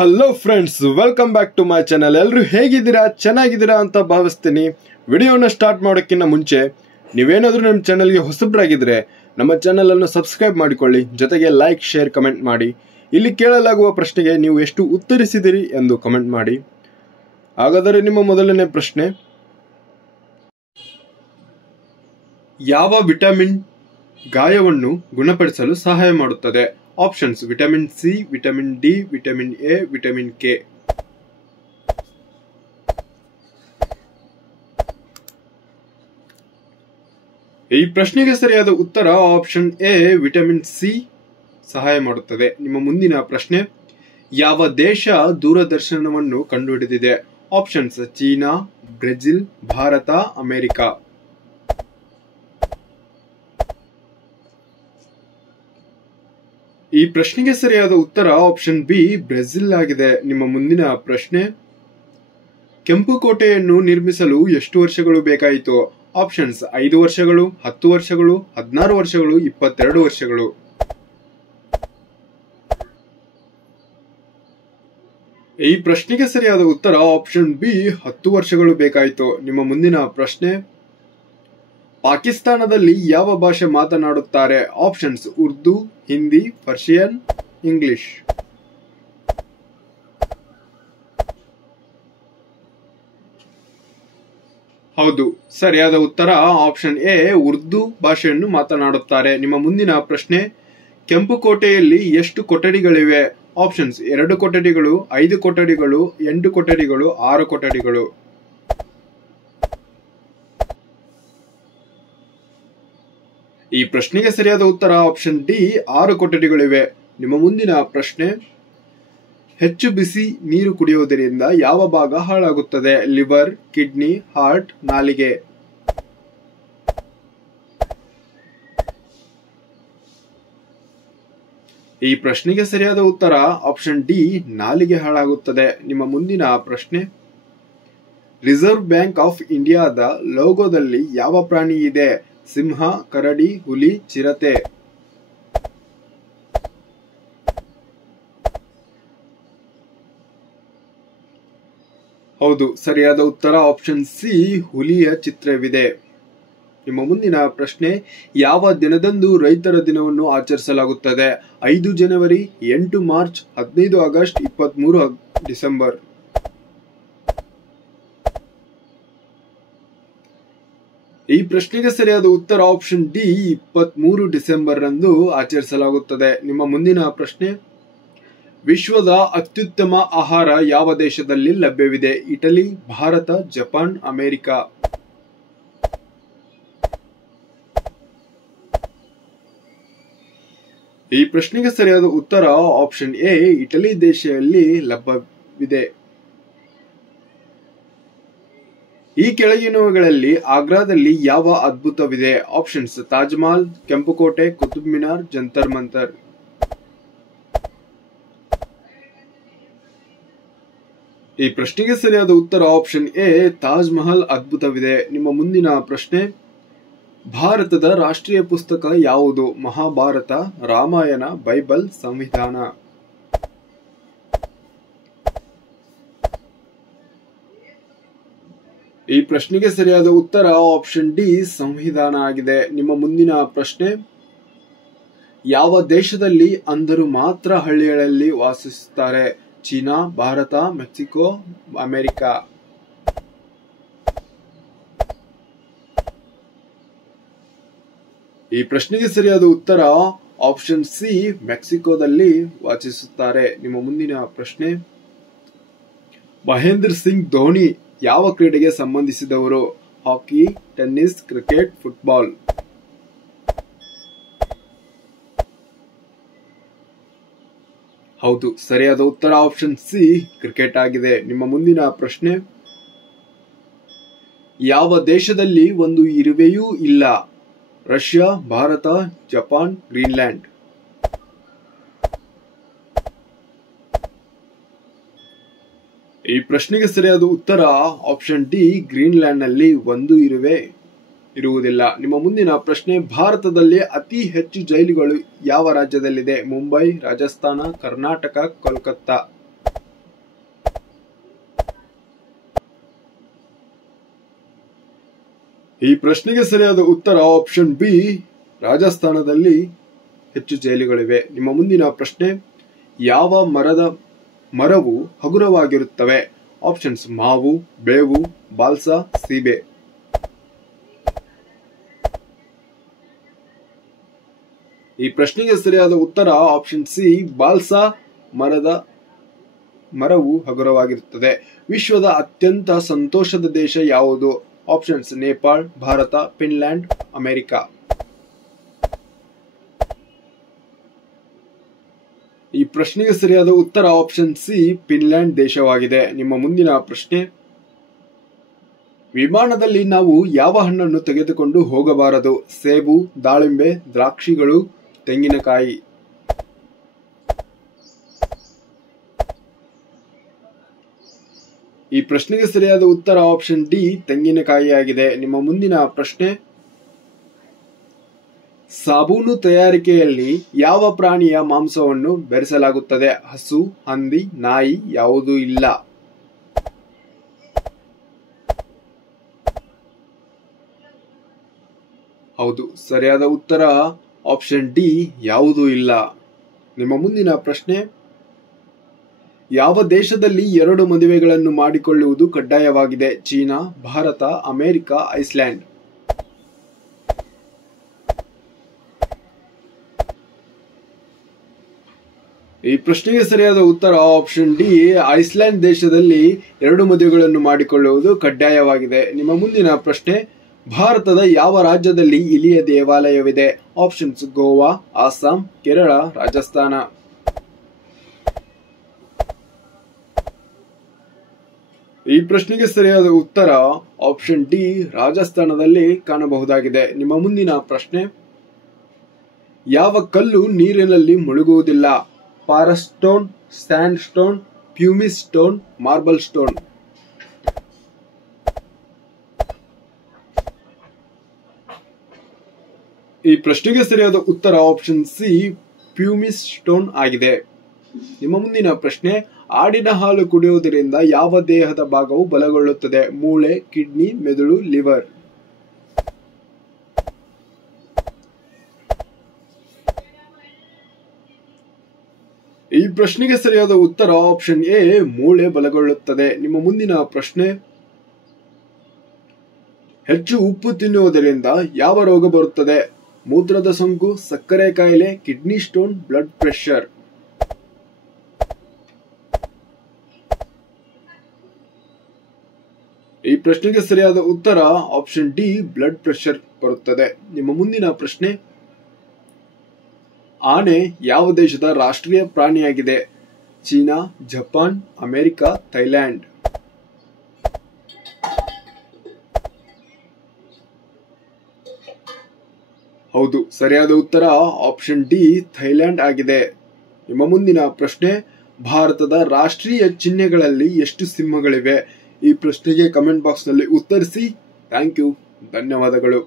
Hello friends, welcome back to my channel. ಎಲ್ಲರೂ ಹೇಗಿದ್ದೀರಾ? ಚೆನ್ನಾಗಿದ್ದೀರಾ ಅಂತ ಭಾವಿಸ್ತೀನಿ. ವಿಡಿಯೋನ ಸ್ಟಾರ್ಟ್ ಮಾಡೋಕ್ಕಿಂತ ಮುಂಚೆ ನೀವೇನಾದರೂ ನಮ್ಮ ಚಾನಲ್ಗೆ ಹೊಸಬ್ರಾಗಿದ್ದರೆ ನಮ್ಮ ಚಾನಲನ್ನು ಸಬ್ಸ್ಕ್ರೈಬ್ ಮಾಡಿಕೊಳ್ಳಿ, ಜೊತೆಗೆ ಲೈಕ್, ಶೇರ್, ಕಮೆಂಟ್ ಮಾಡಿ. ಇಲ್ಲಿ ಕೇಳಲಾಗುವ ಪ್ರಶ್ನೆಗೆ ನೀವು ಎಷ್ಟು ಉತ್ತರಿಸಿದಿರಿ ಎಂದು ಕಮೆಂಟ್ ಮಾಡಿ. ಹಾಗಾದರೆ ನಿಮ್ಮ ಮೊದಲನೇ ಪ್ರಶ್ನೆ, ಯಾವ ವಿಟಮಿನ್ ಗಾಯವನ್ನು ಗುಣಪಡಿಸಲು ಸಹಾಯ ಮಾಡುತ್ತದೆ? Options: vitamin C, vitamin D, vitamin A, vitamin K. ಈ ಪ್ರಶ್ನೆಗೆ ಸರಿಯಾದ ಉತ್ತರ ಆಪ್ಷನ್ ಎ, ವಿಟಮಿನ್ ಸಿ ಸಹಾಯ ಮಾಡುತ್ತದೆ. ನಿಮ್ಮ ಮುಂದಿನ ಪ್ರಶ್ನೆ, ಯಾವ ದೇಶ ದೂರದರ್ಶನವನ್ನು ಕಂಡುಹಿಡಿದಿದೆ? Options: China, Brazil, Bharat, America. ಈ ಪ್ರಶ್ನೆಗೆ ಸರಿಯಾದ ಉತ್ತರ ಆಪ್ಷನ್ ಬಿ, ಬ್ರೆಜಿಲ್ ಆಗಿದೆ. ನಿಮ್ಮ ಮುಂದಿನ ಪ್ರಶ್ನೆ, ಕೆಂಪು ಕೋಟೆಯನ್ನು ನಿರ್ಮಿಸಲು ಎಷ್ಟು ವರ್ಷಗಳು ಬೇಕಾಯಿತು? ಆಪ್ಷನ್ಸ್: 5 ವರ್ಷಗಳು, 10 ವರ್ಷಗಳು, 16 ವರ್ಷಗಳು, 22 ವರ್ಷಗಳು. ಈ ಪ್ರಶ್ನೆಗೆ ಸರಿಯಾದ ಉತ್ತರ ಆಪ್ಷನ್ ಬಿ, 10 ವರ್ಷಗಳು ಬೇಕಾಯಿತು. ನಿಮ್ಮ ಮುಂದಿನ ಪ್ರಶ್ನೆ, ಪಾಕಿಸ್ತಾನದಲ್ಲಿ ಯಾವ ಭಾಷೆ ಮಾತನಾಡುತ್ತಾರೆ? Options: Urdu, Hindi, Persian, English. ಹೌದು, ಸರಿಯಾದ ಉತ್ತರ ಆಪ್ಷನ್ ಎ, ಉರ್ದು ಭಾಷೆಯನ್ನು ಮಾತನಾಡುತ್ತಾರೆ. ನಿಮ್ಮ ಮುಂದಿನ ಪ್ರಶ್ನೆ, ಕೆಂಪು ಕೋಟೆಯಲ್ಲಿ ಎಷ್ಟು ಕೊಠಡಿಗಳಿವೆ? ಆಪ್ಷನ್ಸ್: 2 ಕೊಠಡಿಗಳು, 5 ಕೊಠಡಿಗಳು, 8 ಕೊಠಡಿಗಳು, 6 ಕೊಠಡಿಗಳು. ಈ ಪ್ರಶ್ನೆಗೆ ಸರಿಯಾದ ಉತ್ತರ ಆಪ್ಷನ್ ಡಿ, 6 ಕೊಠಡಿಗಳಿವೆ. ನಿಮ್ಮ ಮುಂದಿನ ಪ್ರಶ್ನೆ, ಹೆಚ್ಚು ಬಿಸಿ ನೀರು ಕುಡಿಯುವುದರಿಂದ ಯಾವ ಭಾಗ ಹಾಳಾಗುತ್ತದೆ? ಲಿವರ್, ಕಿಡ್ನಿ, ಹಾರ್ಟ್, ನಾಲಿಗೆ. ಈ ಪ್ರಶ್ನೆಗೆ ಸರಿಯಾದ ಉತ್ತರ ಆಪ್ಷನ್ ಡಿ, ನಾಲಿಗೆ ಹಾಳಾಗುತ್ತದೆ. ನಿಮ್ಮ ಮುಂದಿನ ಪ್ರಶ್ನೆ, ರಿಸರ್ವ್ ಬ್ಯಾಂಕ್ ಆಫ್ ಇಂಡಿಯಾದ ಲೋಗೋದಲ್ಲಿ ಯಾವ ಪ್ರಾಣಿ ಇದೆ? ಸಿಂಹ, ಕರಡಿ, ಹುಲಿ, ಚಿರತೆ. ಹೌದು, ಸರಿಯಾದ ಉತ್ತರ ಆಪ್ಷನ್ ಸಿ, ಹುಲಿಯ ಚಿತ್ರವಿದೆ. ನಿಮ್ಮ ಮುಂದಿನ ಪ್ರಶ್ನೆ, ಯಾವ ದಿನದಂದು ರೈತರ ದಿನವನ್ನು ಆಚರಿಸಲಾಗುತ್ತದೆ? 5 ಜನವರಿ, 8 ಮಾರ್ಚ್, 15 ಆಗಸ್ಟ್, 23 ಡಿಸೆಂಬರ್. ಈ ಪ್ರಶ್ನೆಗೆ ಸರಿಯಾದ ಉತ್ತರ ಆಪ್ಷನ್ ಡಿ, 23 ಡಿಸೆಂಬರ್ ರಂದು ಆಚರಿಸಲಾಗುತ್ತದೆ. ನಿಮ್ಮ ಮುಂದಿನ ಪ್ರಶ್ನೆ, ವಿಶ್ವದ ಅತ್ಯುತ್ತಮ ಆಹಾರ ಯಾವ ದೇಶದಲ್ಲಿ ಲಭ್ಯವಿದೆ? Italy, Bharat, Japan, America. ಈ ಪ್ರಶ್ನೆಗೆ ಸರಿಯಾದ ಉತ್ತರ ಆಪ್ಷನ್ ಎ, ಇಟಲಿ ದೇಶದಲ್ಲಿ ಲಭ್ಯವಿದೆ. ಈ ಕೆಳಗಿನವುಗಳಲ್ಲಿ ಆಗ್ರಾದಲ್ಲಿ ಯಾವ ಅದ್ಭುತವಿದೆ? ಆಪ್ಷನ್ಸ್: ತಾಜ್ ಮಹಲ್, ಕೆಂಪುಕೋಟೆ, ಕುತುಬ್ ಮಿನಾರ್, ಜಂತರ್ ಮಂತರ್. ಈ ಪ್ರಶ್ನೆಗೆ ಸರಿಯಾದ ಉತ್ತರ ಆಪ್ಷನ್ ಎ, ತಾಜ್ ಮಹಲ್ ಅದ್ಭುತವಿದೆ. ನಿಮ್ಮ ಮುಂದಿನ ಪ್ರಶ್ನೆ, ಭಾರತದ ರಾಷ್ಟ್ರೀಯ ಪುಸ್ತಕ ಯಾವುದು? ಮಹಾಭಾರತ, ರಾಮಾಯಣ, ಬೈಬಲ್, ಸಂವಿಧಾನ. ಈ ಪ್ರಶ್ನೆಗೆ ಸರಿಯಾದ ಉತ್ತರ ಆಪ್ಷನ್ ಡಿ, ಸಂವಿಧಾನ ಆಗಿದೆ. ನಿಮ್ಮ ಮುಂದಿನ ಪ್ರಶ್ನೆ, ಯಾವ ದೇಶದಲ್ಲಿ ಅಂಧರು ಮಾತ್ರ ಹಳ್ಳಿಗಳಲ್ಲಿ ವಾಸಿಸುತ್ತಾರೆ? China, Bharat, Mexico, America. ಈ ಪ್ರಶ್ನೆಗೆ ಸರಿಯಾದ ಉತ್ತರ ಆಪ್ಷನ್ ಸಿ, ಮೆಕ್ಸಿಕೋದಲ್ಲಿ ವಾಸಿಸುತ್ತಾರೆ. ನಿಮ್ಮ ಮುಂದಿನ ಪ್ರಶ್ನೆ, ಮಹೇಂದ್ರ ಸಿಂಗ್ ಧೋನಿ ಯಾವ ಕ್ರೀಡೆಗೆ ಸಂಬಂಧಿಸಿದವರು? ಹಾಕಿ, ಟೆನ್ನಿಸ್, ಕ್ರಿಕೆಟ್, ಫುಟ್ಬಾಲ್. ಹೌದು, ಸರಿಯಾದ ಉತ್ತರ ಆಪ್ಷನ್ ಸಿ, ಕ್ರಿಕೆಟ್ ಆಗಿದೆ. ನಿಮ್ಮ ಮುಂದಿನ ಪ್ರಶ್ನೆ, ಯಾವ ದೇಶದಲ್ಲಿ ಒಂದು ಇರುವೆಯೂ ಇಲ್ಲ? Russia, Bharat, Japan, Greenland. ಈ ಪ್ರಶ್ನೆಗೆ ಸರಿಯಾದ ಉತ್ತರ ಆಪ್ಷನ್ ಡಿ, ಗ್ರೀನ್ಲ್ಯಾಂಡ್ ನಲ್ಲಿ ಒಂದು ಇರುವೆ ಇರುವುದಿಲ್ಲ. ನಿಮ್ಮ ಮುಂದಿನ ಪ್ರಶ್ನೆ, ಭಾರತದಲ್ಲಿ ಅತಿ ಹೆಚ್ಚು ಜೈಲುಗಳು ಯಾವ ರಾಜ್ಯದಲ್ಲಿದೆ? ಮುಂಬೈ, ರಾಜಸ್ಥಾನ, ಕರ್ನಾಟಕ, ಕೋಲ್ಕತ್ತಾ. ಈ ಪ್ರಶ್ನೆಗೆ ಸರಿಯಾದ ಉತ್ತರ ಆಪ್ಷನ್ ಬಿ, ರಾಜಸ್ಥಾನದಲ್ಲಿ ಹೆಚ್ಚು ಜೈಲುಗಳಿವೆ. ನಿಮ್ಮ ಮುಂದಿನ ಪ್ರಶ್ನೆ, ಯಾವ ಮರವು ಹಗುರವಾಗಿರುತ್ತವೆ? ಆಪ್ಷನ್ಸ್ ಮಾವು, ಬೇವು, ಬಾಲ್ಸಾ, ಸೀಬೆ. ಈ ಪ್ರಶ್ನೆಗೆ ಸರಿಯಾದ ಉತ್ತರ ಆಪ್ಷನ್ ಸಿ, ಬಾಲ್ಸಾ ಮರವು ಹಗುರವಾಗಿರುತ್ತದೆ. ವಿಶ್ವದ ಅತ್ಯಂತ ಸಂತೋಷದ ದೇಶ ಯಾವುದು? Options Nepal, Bharat, Finland, America. ಈ ಪ್ರಶ್ನೆಗೆ ಸರಿಯಾದ ಉತ್ತರ ಆಪ್ಷನ್ ಸಿ, ಫಿನ್ಲ್ಯಾಂಡ್ ದೇಶವಾಗಿದೆ. ನಿಮ್ಮ ಮುಂದಿನ ಪ್ರಶ್ನೆ, ವಿಮಾನದಲ್ಲಿ ನಾವು ಯಾವ ಹಣ್ಣನ್ನು ತೆಗೆದುಕೊಂಡು ಹೋಗಬಾರದು? ಸೇಬು, ದಾಳಿಂಬೆ, ದ್ರಾಕ್ಷಿಗಳು, ತೆಂಗಿನಕಾಯಿ. ಈ ಪ್ರಶ್ನೆಗೆ ಸರಿಯಾದ ಉತ್ತರ ಆಪ್ಷನ್ ಡಿ, ತೆಂಗಿನಕಾಯಿ ಆಗಿದೆ. ನಿಮ್ಮ ಮುಂದಿನ ಪ್ರಶ್ನೆ, ಸಾಬೂನು ತಯಾರಿಕೆಯಲ್ಲಿ ಯಾವ ಪ್ರಾಣಿಯ ಮಾಂಸವನ್ನು ಬೆರೆಸಲಾಗುತ್ತದೆ? ಹಸು, ಹಂದಿ, ನಾಯಿ, ಯಾವುದೂ ಇಲ್ಲ. ಹೌದು, ಸರಿಯಾದ ಉತ್ತರ ಆಪ್ಷನ್ ಡಿ, ಯಾವುದೂ ಇಲ್ಲ. ನಿಮ್ಮ ಮುಂದಿನ ಪ್ರಶ್ನೆ, ಯಾವ ದೇಶದಲ್ಲಿ 2 ಮದುವೆಗಳನ್ನು ಮಾಡಿಕೊಳ್ಳುವುದು ಕಡ್ಡಾಯವಾಗಿದೆ? China, Bharat, America, Iceland. ಈ ಪ್ರಶ್ನೆಗೆ ಸರಿಯಾದ ಉತ್ತರ ಆಪ್ಷನ್ ಡಿ, ಐಸ್ಲ್ಯಾಂಡ್ ದೇಶದಲ್ಲಿ 2 ಮದುವೆಗಳನ್ನು ಮಾಡಿಕೊಳ್ಳುವುದು ಕಡ್ಡಾಯವಾಗಿದೆ. ನಿಮ್ಮ ಮುಂದಿನ ಪ್ರಶ್ನೆ, ಭಾರತದ ಯಾವ ರಾಜ್ಯದಲ್ಲಿ ಇಲಿಯ ದೇವಾಲಯವಿದೆ? ಆಪ್ಷನ್ಸ್ ಗೋವಾ, ಅಸ್ಸಾಂ, ಕೇರಳ, ರಾಜಸ್ಥಾನ. ಈ ಪ್ರಶ್ನೆಗೆ ಸರಿಯಾದ ಉತ್ತರ ಆಪ್ಷನ್ ಡಿ, ರಾಜಸ್ಥಾನದಲ್ಲಿ ಕಾಣಬಹುದಾಗಿದೆ. ನಿಮ್ಮ ಮುಂದಿನ ಪ್ರಶ್ನೆ, ಯಾವ ಕಲ್ಲು ನೀರಿನಲ್ಲಿ ಮುಳುಗುವುದಿಲ್ಲ? ಪಾರಸ್ stone, sand stone, pumice stone, marble stone. ಈ ಪ್ರಶ್ನೆಗೆ ಸರಿಯಾದ ಉತ್ತರ ಆಪ್ಷನ್ ಸಿ, ಪ್ಯೂಮಿಸ್ ಸ್ಟೋನ್ ಆಗಿದೆ. ನಿಮ್ಮ ಮುಂದಿನ ಪ್ರಶ್ನೆ, ಆಡಿನ ಹಾಲು ಕುಡಿಯುವುದರಿಂದ ಯಾವ ದೇಹದ ಭಾಗವು ಬಲಗೊಳ್ಳುತ್ತದೆ? ಮೂಳೆ, ಕಿಡ್ನಿ, ಮೆದುಳು, ಲಿವರ್. ಈ ಪ್ರಶ್ನೆಗೆ ಸರಿಯಾದ ಉತ್ತರ ಆಪ್ಷನ್ ಎ, ಮೂಳೆ ಬಲಗೊಳ್ಳುತ್ತದೆ. ನಿಮ್ಮ ಮುಂದಿನ ಪ್ರಶ್ನೆ, ಹೆಚ್ಚು ಉಪ್ಪು ತಿನ್ನುವುದರಿಂದ ಯಾವ ರೋಗ ಬರುತ್ತದೆ? ಮೂತ್ರದ ಸೋಂಕು, ಸಕ್ಕರೆ ಕಾಯಿಲೆ, ಕಿಡ್ನಿ ಸ್ಟೋನ್, ಬ್ಲಡ್ ಪ್ರೆಷರ್. ಈ ಪ್ರಶ್ನೆಗೆ ಸರಿಯಾದ ಉತ್ತರ ಆಪ್ಷನ್ ಡಿ, ಬ್ಲಡ್ ಪ್ರೆಷರ್ ಬರುತ್ತದೆ. ನಿಮ್ಮ ಮುಂದಿನ ಪ್ರಶ್ನೆ, ಆನೆ ಯಾವ ದೇಶದ ರಾಷ್ಟ್ರೀಯ ಪ್ರಾಣಿಯಾಗಿದೆ? China, Japan, America, Thailand. ಹೌದು, ಸರಿಯಾದ ಉತ್ತರ ಆಪ್ಷನ್ ಡಿ, ಥೈಲ್ಯಾಂಡ್ ಆಗಿದೆ. ನಿಮ್ಮ ಮುಂದಿನ ಪ್ರಶ್ನೆ, ಭಾರತದ ರಾಷ್ಟ್ರೀಯ ಚಿಹ್ನೆಗಳಲ್ಲಿ ಎಷ್ಟು ಸಿಂಹಗಳಿವೆ? ಈ ಪ್ರಶ್ನೆಗೆ ಕಮೆಂಟ್ ಬಾಕ್ಸ್ ನಲ್ಲಿ ಉತ್ತರಿಸಿ. ಥ್ಯಾಂಕ್ ಯು, ಧನ್ಯವಾದಗಳು.